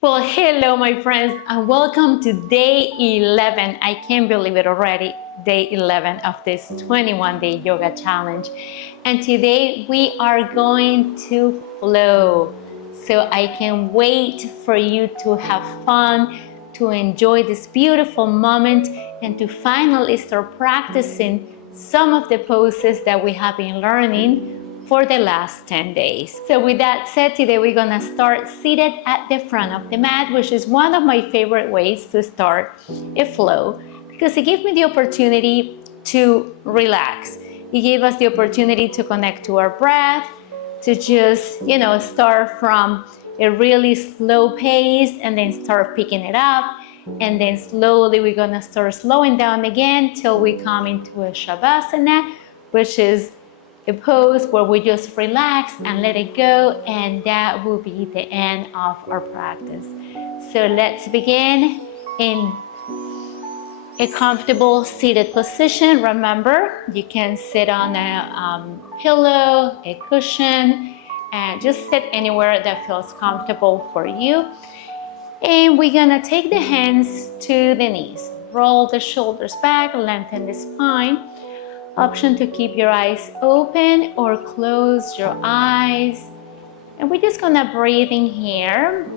Well, hello, my friends, and welcome to day 11. I can't believe it already, day 11 of this 21-day yoga challenge. And today we are going to flow. So I can wait for you to have fun, to enjoy this beautiful moment, and to finally start practicing some of the poses that we have been learning for the last 10 days. So with that said, today we're gonna start seated at the front of the mat, which is one of my favorite ways to start a flow because it gives me the opportunity to relax. It gives us the opportunity to connect to our breath, to just, start from a really slow pace and then start picking it up. And then slowly we're gonna start slowing down again till we come into a Savasana, which is a pose where we just relax and let it go, and that will be the end of our practice. So let's begin in a comfortable seated position. Remember, you can sit on a pillow, a cushion, and just sit anywhere that feels comfortable for you. And we're gonna take the hands to the knees. Roll the shoulders back, lengthen the spine. Option to keep your eyes open or close your eyes. And we're just gonna breathe in here,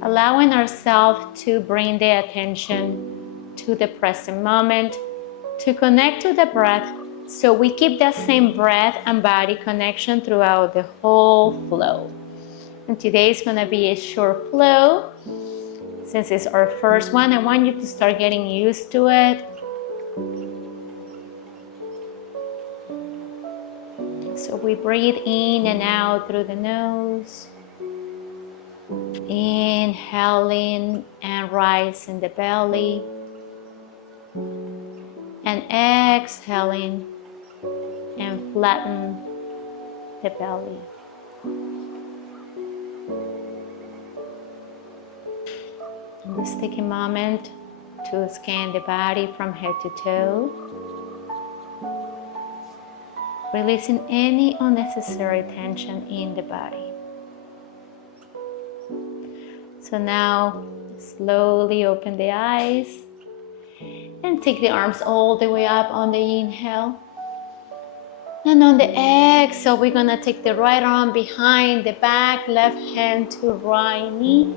allowing ourselves to bring the attention to the present moment, to connect to the breath, so we keep that same breath and body connection throughout the whole flow. And today is gonna be a short flow. Since it's our first one, I want you to start getting used to it. So we breathe in and out through the nose, inhaling and rising the belly, and exhaling and flatten the belly. Let's take a moment to scan the body from head to toe, releasing any unnecessary tension in the body. So now, slowly open the eyes and take the arms all the way up on the inhale. And on the exhale, we're gonna take the right arm behind the back, left hand to right knee,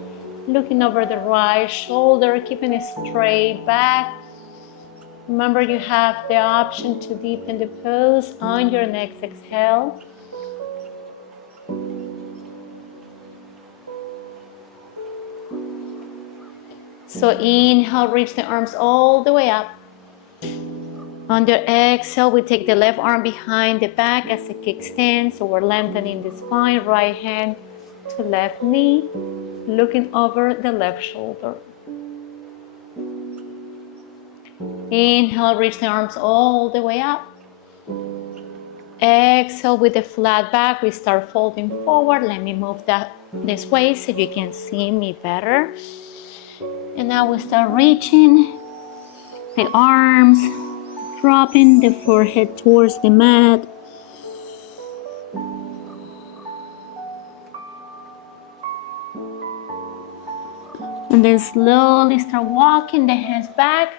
looking over the right shoulder, keeping it straight back. Remember, you have the option to deepen the pose on your next exhale. So inhale, reach the arms all the way up. On your exhale, we take the left arm behind the back as a kickstand. So we're lengthening the spine, right hand to left knee, looking over the left shoulder. Inhale, reach the arms all the way up. Exhale, with the flat back, we start folding forward. Let me move that this way so you can see me better. And now we start reaching the arms, dropping the forehead towards the mat. And then slowly start walking the hands back,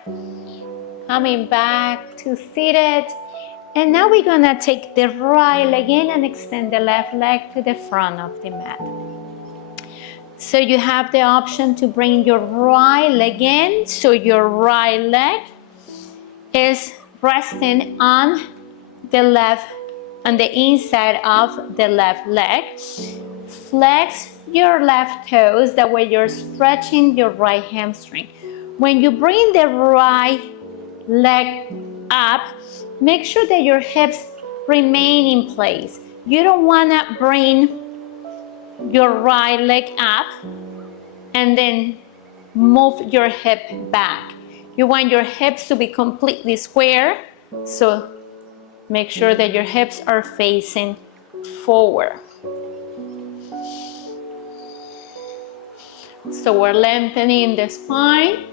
coming back to seated. And now we're gonna take the right leg in and extend the left leg to the front of the mat. So you have the option to bring your right leg in. So your right leg is resting on the left, on the inside of the left leg. Flex your left toes, that way you're stretching your right hamstring. When you bring the right leg up, make sure that your hips remain in place. You don't want to bring your right leg up and then move your hip back. You want your hips to be completely square, so make sure that your hips are facing forward. So we're lengthening the spine.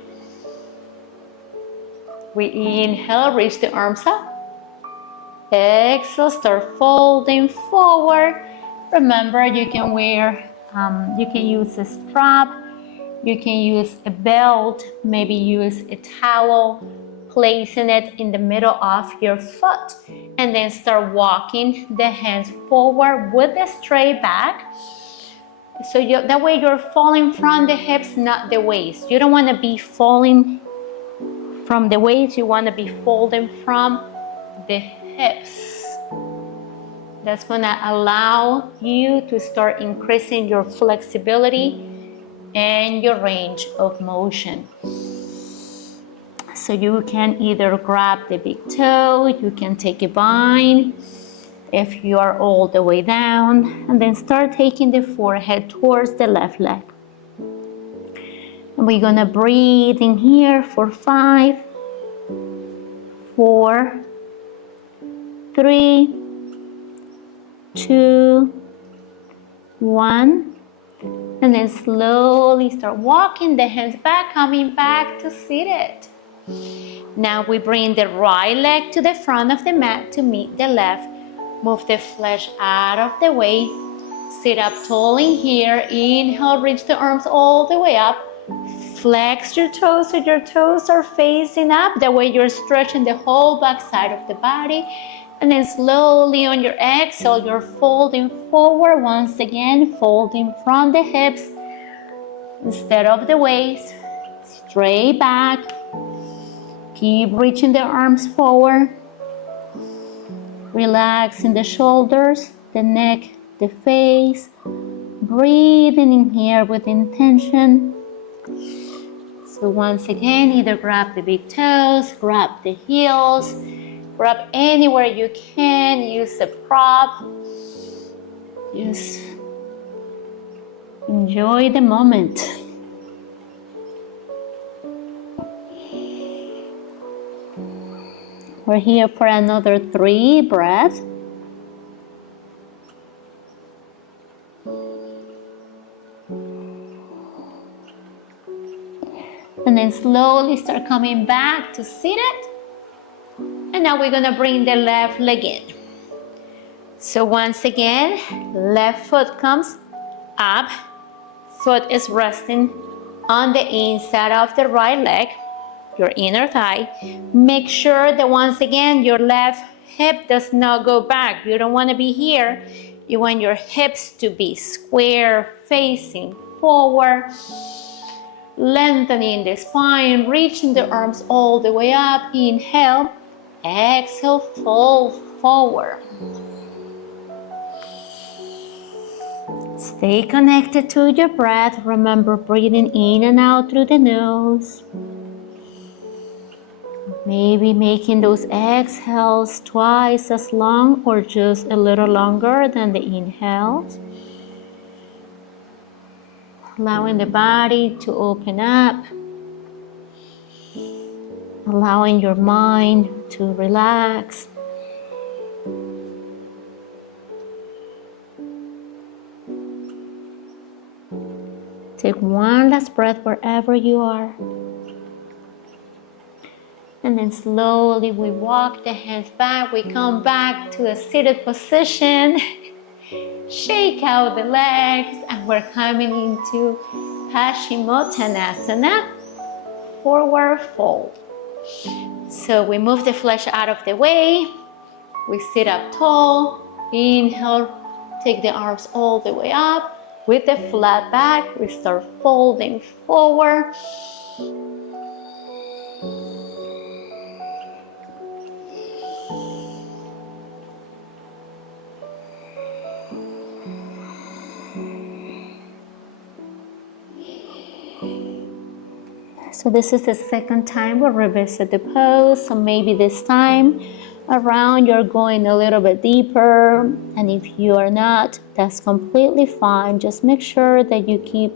We inhale, reach the arms up. Exhale, start folding forward. Remember, you can wear You can use a strap, you can use a belt, maybe use a towel, placing it in the middle of your foot, and then start walking the hands forward with the straight back. So that way you're falling from the hips, not the waist. You don't want to be falling from the waist, you want to be folding from the hips. That's going to allow you to start increasing your flexibility and your range of motion. So you can either grab the big toe, you can take a bind if you are all the way down, and then start taking the forehead towards the left leg. And we're gonna breathe in here for 5, 4, 3, 2, 1. And then slowly start walking the hands back, coming back to seated. Now we bring the right leg to the front of the mat to meet the left. Move the flesh out of the way. Sit up tall in here. Inhale, reach the arms all the way up. Flex your toes so your toes are facing up. That way you're stretching the whole back side of the body. And then slowly on your exhale, you're folding forward once again, folding from the hips instead of the waist. Straight back. Keep reaching the arms forward. Relaxing the shoulders, the neck, the face. Breathing in here with intention. So once again, either grab the big toes, grab the heels, grab anywhere you can, use a prop. Just enjoy the moment. We're here for another 3 breaths. And then slowly start coming back to seated. And now we're gonna bring the left leg in. So once again, left foot comes up. Foot is resting on the inside of the right leg, your inner thigh. Make sure that once again, your left hip does not go back. You don't wanna be here. You want your hips to be square, facing forward. Lengthening the spine, reaching the arms all the way up. Inhale, exhale, fold forward. Stay connected to your breath. Remember breathing in and out through the nose. Maybe making those exhales twice as long or just a little longer than the inhales. Allowing the body to open up. Allowing your mind to relax. Take one last breath wherever you are. And then slowly we walk the hands back. We come back to a seated position. Shake out the legs, and we're coming into Paschimottanasana, forward fold. So we move the flesh out of the way. We sit up tall. Inhale, take the arms all the way up. With the flat back, we start folding forward. So this is the second time we'll revisit the pose. So maybe this time around you're going a little bit deeper. And if you are not, that's completely fine. Just make sure that you keep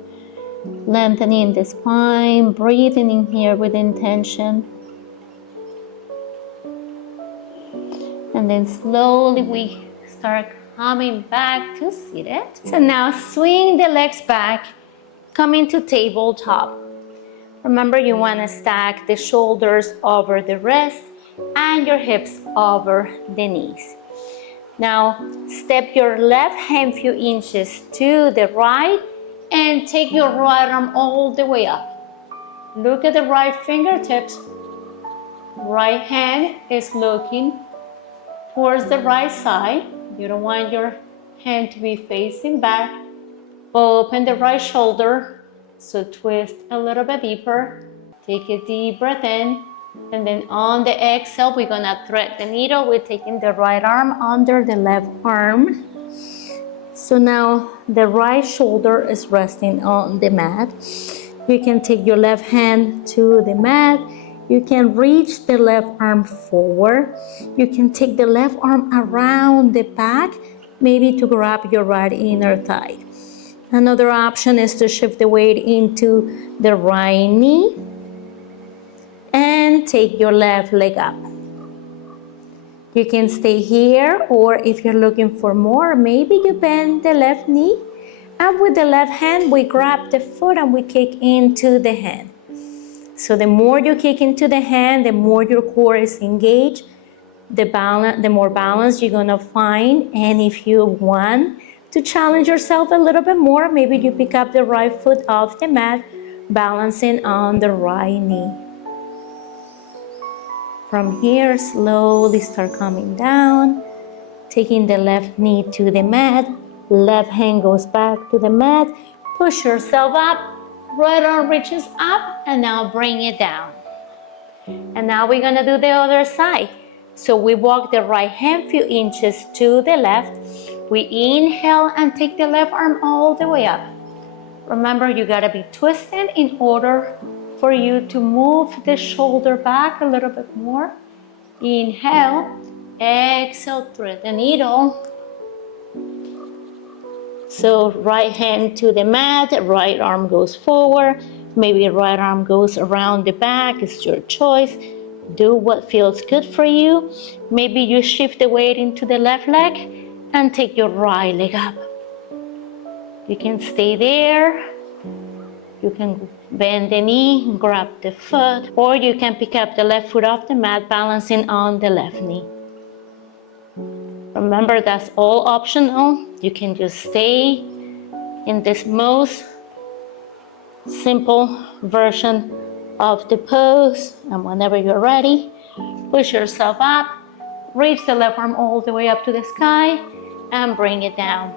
lengthening the spine, breathing in here with intention. And then slowly we start coming back to seated. So now swing the legs back, coming to tabletop. Remember, you want to stack the shoulders over the wrist and your hips over the knees. Now step your left hand few inches to the right and take your right arm all the way up. Look at the right fingertips. Right hand is looking towards the right side. You don't want your hand to be facing back. Open the right shoulder. So twist a little bit deeper. Take a deep breath in. And then on the exhale, we're gonna thread the needle. We're taking the right arm under the left arm. So now the right shoulder is resting on the mat. You can take your left hand to the mat. You can reach the left arm forward. You can take the left arm around the back, maybe to grab your right inner thigh. Another option is to shift the weight into the right knee and take your left leg up. You can stay here, or if you're looking for more, maybe you bend the left knee, and with the left hand we grab the foot and we kick into the hand. So the more you kick into the hand, the more your core is engaged, the more balance you're gonna find. And if you want to challenge yourself a little bit more, maybe you pick up the right foot off the mat, balancing on the right knee. From here, slowly start coming down, taking the left knee to the mat, left hand goes back to the mat, push yourself up, right arm reaches up, and now bring it down. And now we're gonna do the other side. So we walk the right hand few inches to the left. We inhale and take the left arm all the way up. Remember, you gotta be twisted in order for you to move the shoulder back a little bit more. Inhale, exhale, thread the needle. So right hand to the mat, right arm goes forward, maybe right arm goes around the back, it's your choice. Do what feels good for you. Maybe you shift the weight into the left leg and take your right leg up. You can stay there. You can bend the knee, grab the foot, or you can pick up the left foot off the mat, balancing on the left knee. Remember, that's all optional. You can just stay in this most simple version of the pose, and whenever you're ready, push yourself up, reach the left arm all the way up to the sky, and bring it down.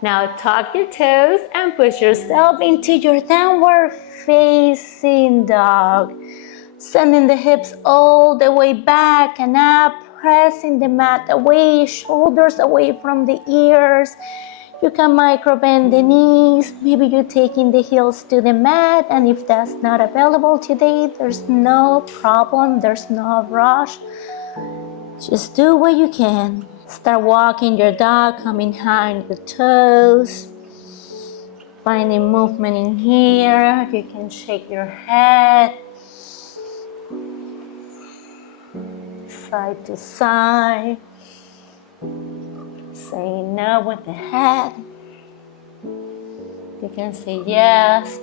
Now tuck your toes and push yourself into your downward facing dog. Sending the hips all the way back and up, pressing the mat away, shoulders away from the ears. You can micro bend the knees. Maybe you're taking the heels to the mat, and if that's not available today, there's no problem, there's no rush. Just do what you can. Start walking your dog, coming behind the toes. Finding movement in here. You can shake your head. Side to side. Say no with the head. You can say yes.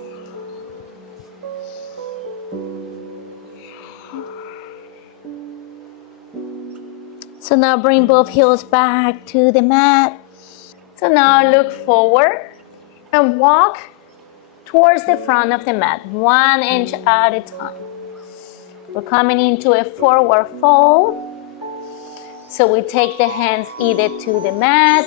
So now bring both heels back to the mat. So now look forward and walk towards the front of the mat, 1 inch at a time. We're coming into a forward fold. So we take the hands either to the mat,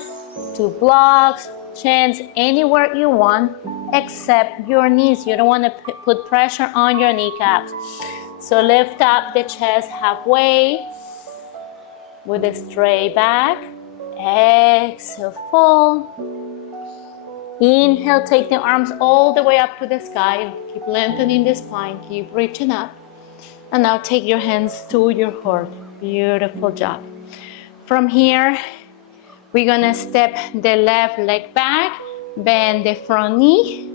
to blocks, chins, anywhere you want, except your knees. You don't want to put pressure on your kneecaps. So lift up the chest halfway with a straight back. Exhale, fold. Inhale, take the arms all the way up to the sky. Keep lengthening the spine, keep reaching up. And now take your hands to your heart. Beautiful job. From here, we're gonna step the left leg back, bend the front knee,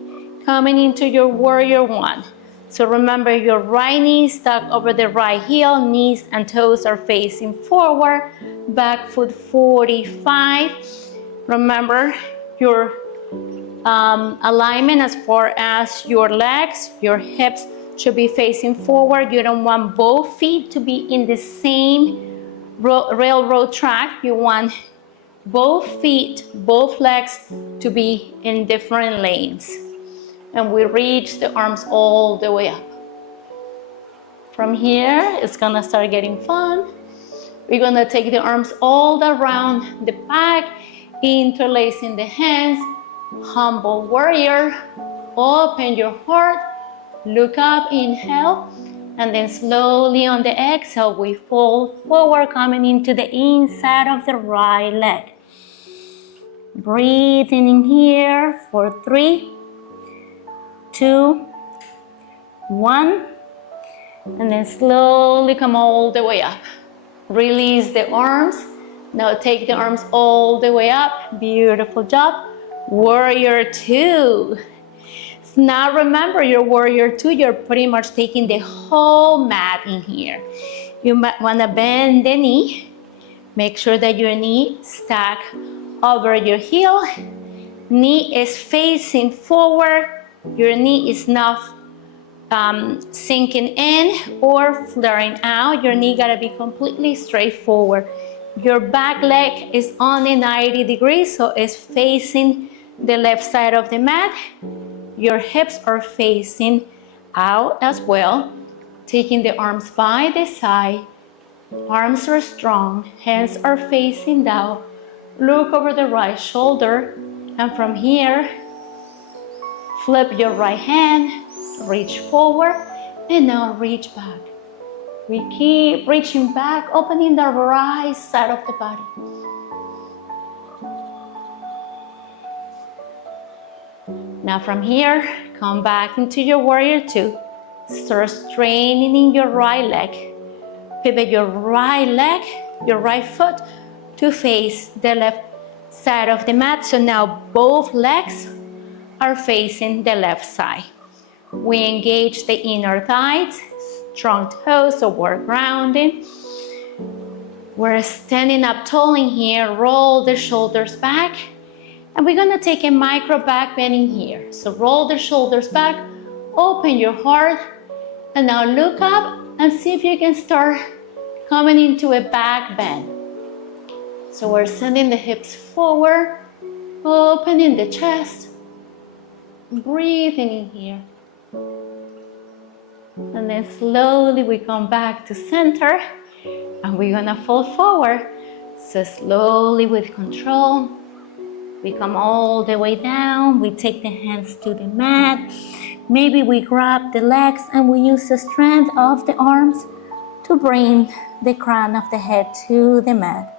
coming into your warrior one. So remember, your right knee stuck over the right heel, knees and toes are facing forward, back foot 45. Remember your alignment as far as your legs, your hips should be facing forward. You don't want both feet to be in the same railroad track. You want both feet, both legs to be in different lanes. And we reach the arms all the way up. From here, it's gonna start getting fun. We're gonna take the arms all around the back, interlacing the hands, humble warrior, open your heart, look up, inhale, and then slowly on the exhale, we fall forward, coming into the inside of the right leg. Breathing in here for 3, 2, 1, and then slowly come all the way up. Release the arms. Now take the arms all the way up. Beautiful job. Warrior 2. So now remember your warrior 2, you're pretty much taking the whole mat in here. You might want to bend the knee. Make sure that your knee stack over your heel. Knee is facing forward. Your knee is not sinking in or flaring out. Your knee gotta be completely straight forward. Your back leg is on a 90 degrees, so it's facing the left side of the mat. Your hips are facing out as well. Taking the arms by the side. Arms are strong, hands are facing down. Look over the right shoulder, and from here, flip your right hand. Reach forward, and now reach back. We keep reaching back, opening the right side of the body. Now from here, come back into your warrior 2. Start straining your right leg. Pivot your right leg, your right foot to face the left side of the mat. So now both legs are facing the left side. We engage the inner thighs, strong toes, so we're grounding. We're standing up tall in here, roll the shoulders back, and we're gonna take a micro back bend in here. So roll the shoulders back, open your heart, and now look up and see if you can start coming into a back bend. So we're sending the hips forward, opening the chest, breathing in here. And then slowly we come back to center, and we're gonna fall forward. So slowly with control, we come all the way down. We take the hands to the mat. Maybe we grab the legs and we use the strength of the arms to bring the crown of the head to the mat.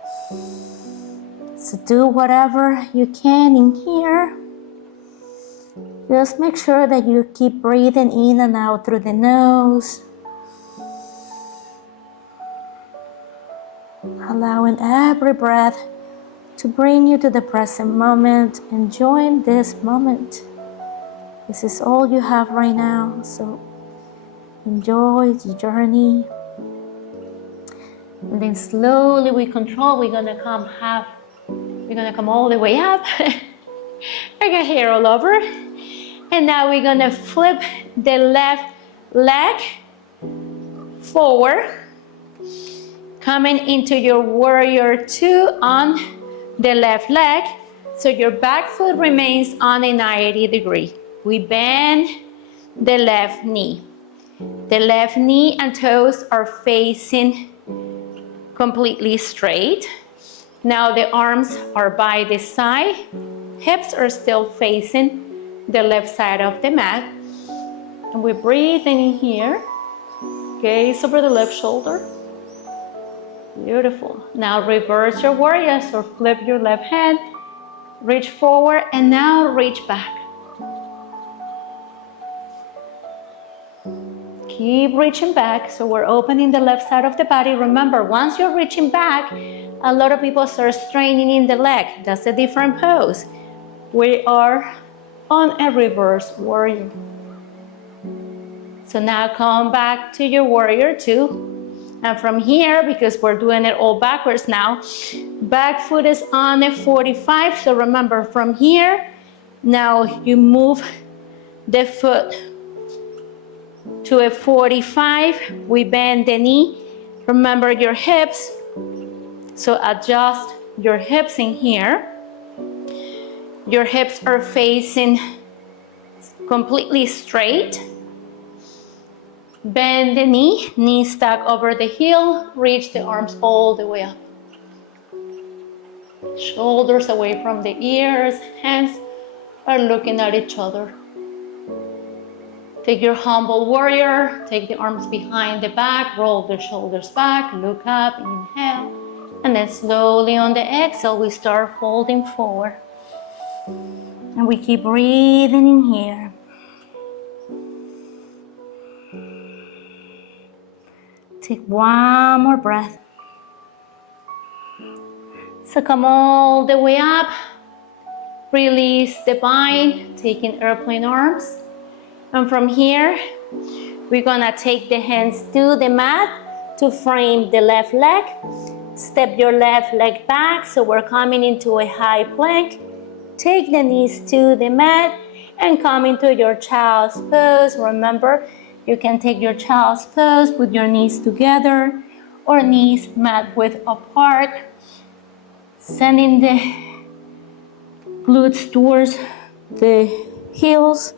So do whatever you can in here. Just make sure that you keep breathing in and out through the nose. Allowing every breath to bring you to the present moment. Enjoying this moment. This is all you have right now, so enjoy the journey. And then slowly with control, we're gonna come all the way up. I got hair all over. And now we're gonna flip the left leg forward, coming into your warrior 2 on the left leg. So your back foot remains on a 90 degree. We bend the left knee. The left knee and toes are facing completely straight. Now the arms are by the side. Hips are still facing the left side of the mat. And we breathe in here. Gaze over the left shoulder. Beautiful. Now reverse your warrior, so flip your left hand, reach forward, and now reach back. Keep reaching back, so we're opening the left side of the body. Remember, once you're reaching back, a lot of people start straining in the leg. That's a different pose. We are on a reverse warrior. So now come back to your warrior 2. And from here, because we're doing it all backwards now, back foot is on a 45. So remember, from here, now you move the foot to a 45. We bend the knee. Remember your hips. So adjust your hips in here. Your hips are facing completely straight. Bend the knee stack over the heel, reach the arms all the way up. Shoulders away from the ears, hands are looking at each other. Take your humble warrior, take the arms behind the back, roll the shoulders back, look up, inhale, and then slowly on the exhale, we start folding forward. And we keep breathing in here. Take one more breath. So come all the way up. Release the bind, taking airplane arms. And from here, we're gonna take the hands to the mat to frame the left leg. Step your left leg back, so we're coming into a high plank. Take the knees to the mat and come into your child's pose. Remember, you can take your child's pose with your knees together or knees mat width apart. Sending the glutes towards the heels,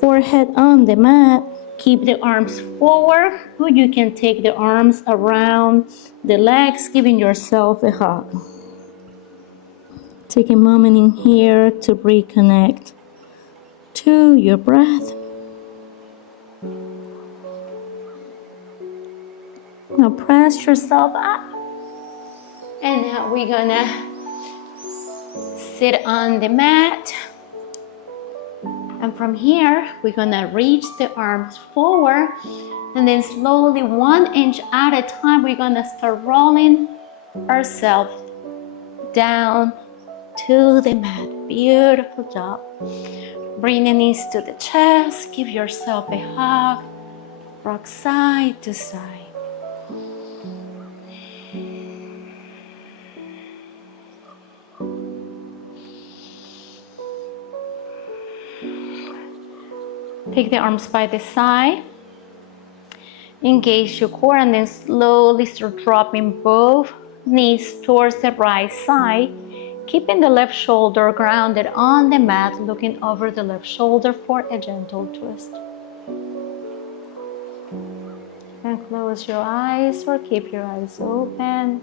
forehead on the mat. Keep the arms forward, or you can take the arms around the legs, giving yourself a hug. Take a moment in here to reconnect to your breath. Now press yourself up. And now we're gonna sit on the mat. And from here, we're gonna reach the arms forward. And then slowly, 1 inch at a time, we're gonna start rolling ourselves down to the mat. Beautiful job. Bring the knees to the chest. Give yourself a hug. Rock side to side. Take the arms by the side. Engage your core and then slowly start dropping both knees towards the right side. Keeping the left shoulder grounded on the mat, looking over the left shoulder for a gentle twist. And close your eyes or keep your eyes open.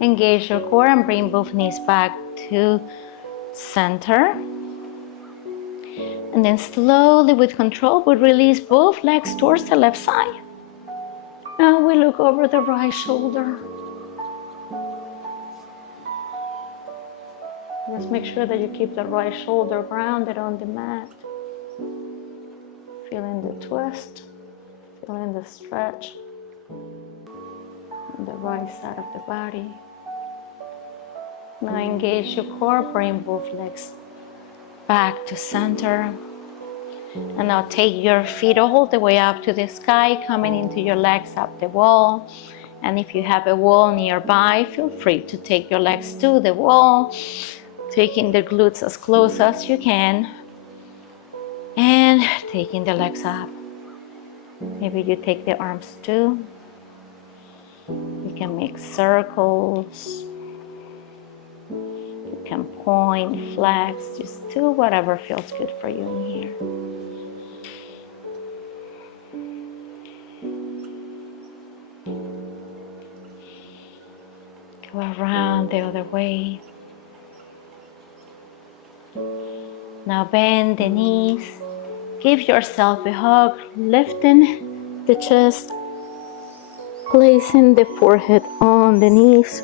Engage your core and bring both knees back to center. And then slowly, with control, we release both legs towards the left side. And we look over the right shoulder. Just make sure that you keep the right shoulder grounded on the mat. Feeling the twist, feeling the stretch on the right side of the body. Now engage your core, bring both legs back to center. And now take your feet all the way up to the sky, coming into your legs up the wall. And if you have a wall nearby, feel free to take your legs to the wall, taking the glutes as close as you can. And taking the legs up. Maybe you take the arms too. You can make circles. You can point, flex, just do whatever feels good for you in here. Go around the other way. Now bend the knees. Give yourself a hug, lifting the chest, placing the forehead on the knees,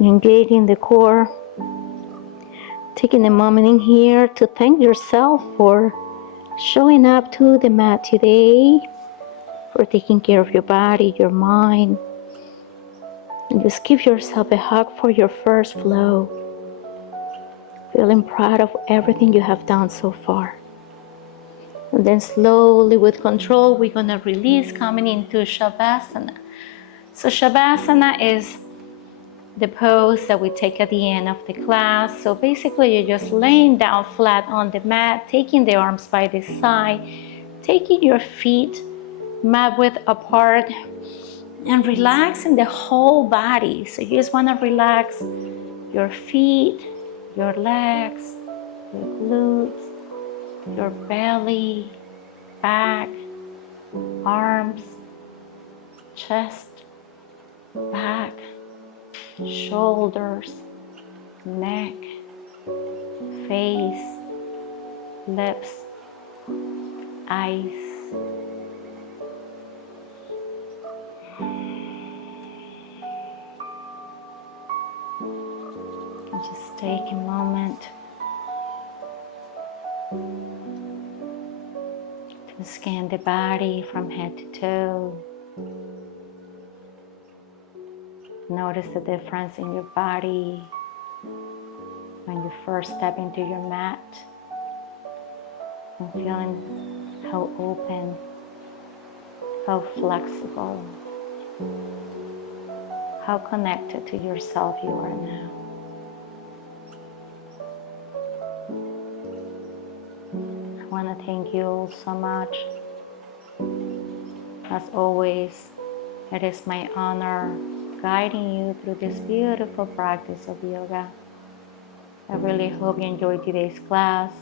engaging the core. Taking a moment in here to thank yourself for showing up to the mat today, for taking care of your body, your mind. And just give yourself a hug for your first flow. Feeling proud of everything you have done so far. And then slowly, with control, we're gonna release, coming into Savasana. So Savasana is the pose that we take at the end of the class. So basically, you're just laying down flat on the mat, taking the arms by the side, taking your feet mat width apart and relaxing the whole body. So you just want to relax your feet, your legs, your glutes, your belly, back, arms, chest, back, shoulders, neck, face, lips, eyes. And just take a moment to scan the body from head to toe. Notice the difference in your body when you first step into your mat and feeling how open, how flexible, how connected to yourself you are now. I want to thank you all so much. As always, it is my honor guiding you through this beautiful practice of yoga. I really hope you enjoyed today's class.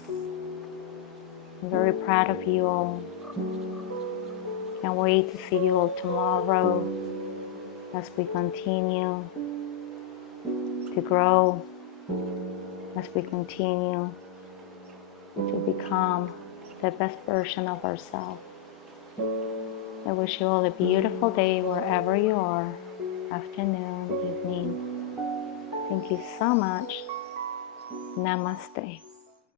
I'm very proud of you all. Can't wait to see you all tomorrow as we continue to grow, as we continue to become the best version of ourselves. I wish you all a beautiful day wherever you are, afternoon, evening. Thank you so much. Namaste.